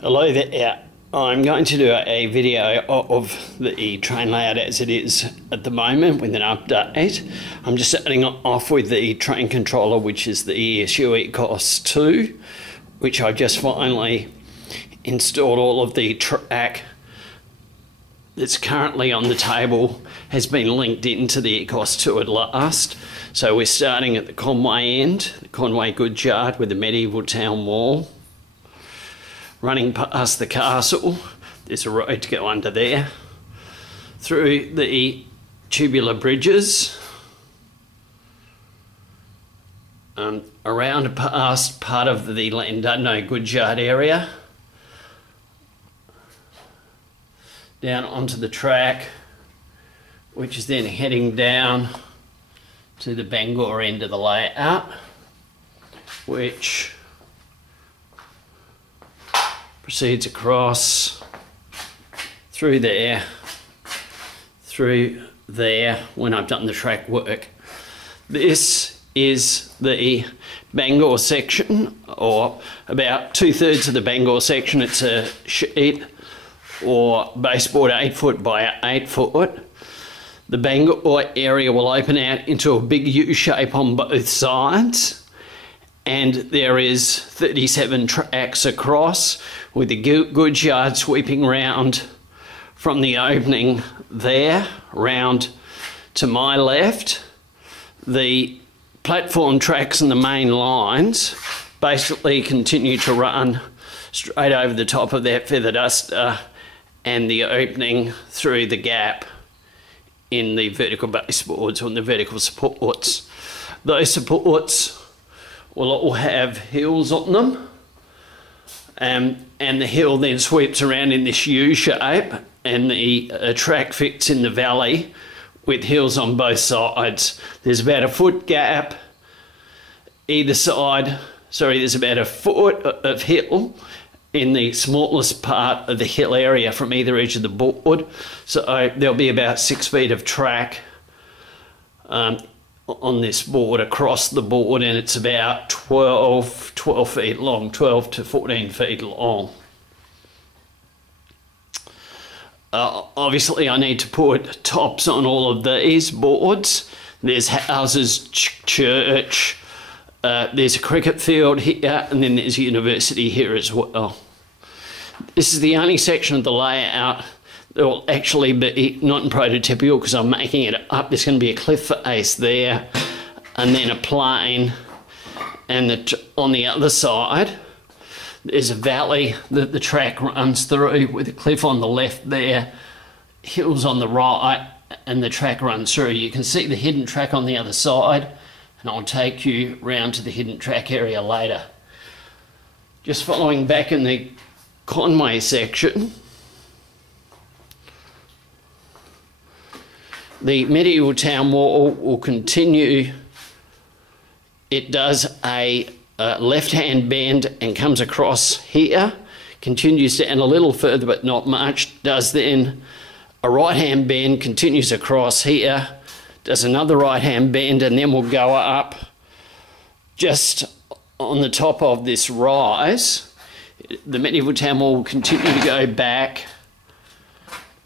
Hello there. I'm going to do a video of the train layout as it is at the moment with an update. I'm just starting off with the train controller, which is the ESU ECOS 2, which I've just finally installed. All of the track that's currently on the table has been linked into the ECOS 2 at last. So we're starting at the Conwy end, the Conwy goods yard with the medieval town wall. Running past the castle, there's a road to go under there, through the tubular bridges, around past part of the Landudno goods yard area, down onto the track, which is then heading down to the Bangor end of the layout, which proceeds across through there when I've done the track work. This is the Bangor section, or about 2/3 of the Bangor section. It's a sheet or baseboard 8 foot by 8 foot. The Bangor area will open out into a big U shape on both sides, and there is 37 tracks across, with the goods yard sweeping round from the opening there round to my left. The platform tracks and the main lines basically continue to run straight over the top of that feather duster and the opening through the gap in the vertical baseboards on the vertical supports. Those supports will all have hills on them, and the hill then sweeps around in this U shape, and the track fits in the valley with hills on both sides. There's about a foot gap either side. Sorry, there's about a foot of hill in the smallest part of the hill area from either edge of the board. So there'll be about 6 feet of track on this board across the board, and it's about 12 feet long, 12 to 14 feet long. Obviously I need to put tops on all of these boards. There's houses, church, there's a cricket field here, and then there's a university here as well. This is the only section of the layout that will actually be not in prototypical, because I'm making it up. There's going to be a cliff face there, and then a plain, and on the other side there's a valley that the track runs through with a cliff on the left there, hills on the right, and the track runs through. You can see the hidden track on the other side, and I'll take you round to the hidden track area later. Just following back in the Conwy section, the medieval town wall will continue. It does a left-hand bend and comes across here, continues down a little further but not much, does then a right-hand bend, continues across here, does another right-hand bend, and then we'll go up just on the top of this rise. The medieval town wall will continue to go back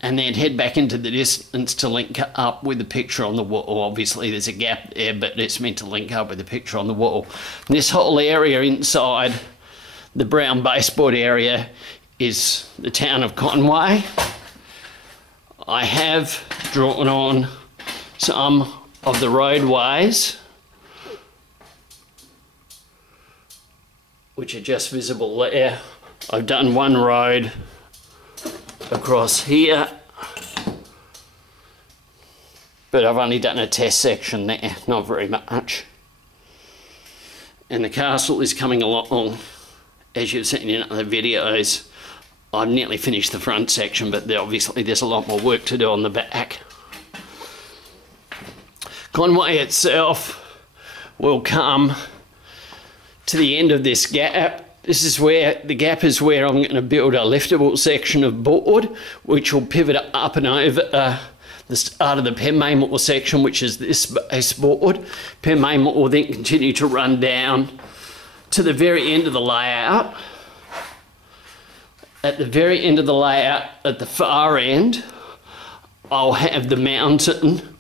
and then head back into the distance to link up with the picture on the wall. Obviously there's a gap there, but it's meant to link up with the picture on the wall. And this whole area inside the brown baseboard area is the town of Conwy. I have drawn on some of the roadways, which are just visible there. I've done one road across here, but I've only done a test section there, not very much. And the castle is coming along, as you've seen in other videos. I've nearly finished the front section, but obviously there's a lot more work to do on the back. Conwy itself will come to the end of this gap. This is where the gap is where I'm going to build a liftable section of board, which will pivot up and over the start of the Penmainmore section, which is this baseboard. Penmainmore will then continue to run down to the very end of the layout, at the very end of the layout, at the far end, I'll have the mountain,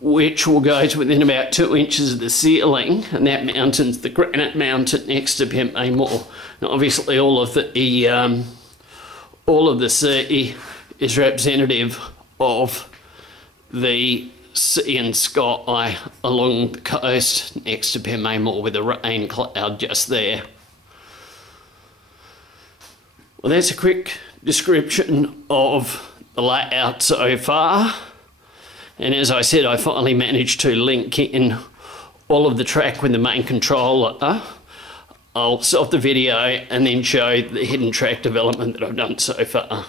which will go to within about 2 inches of the ceiling, and that mountain's the granite mountain next to Pembe Moor. Now obviously all of the sea is representative of the sea and sky along the coast next to Pembe Moor, with a rain cloud just there. Well, that's a quick description of the layout so far. And as I said, I finally managed to link in all of the track with the main controller. I'll stop the video and then show the hidden track development that I've done so far.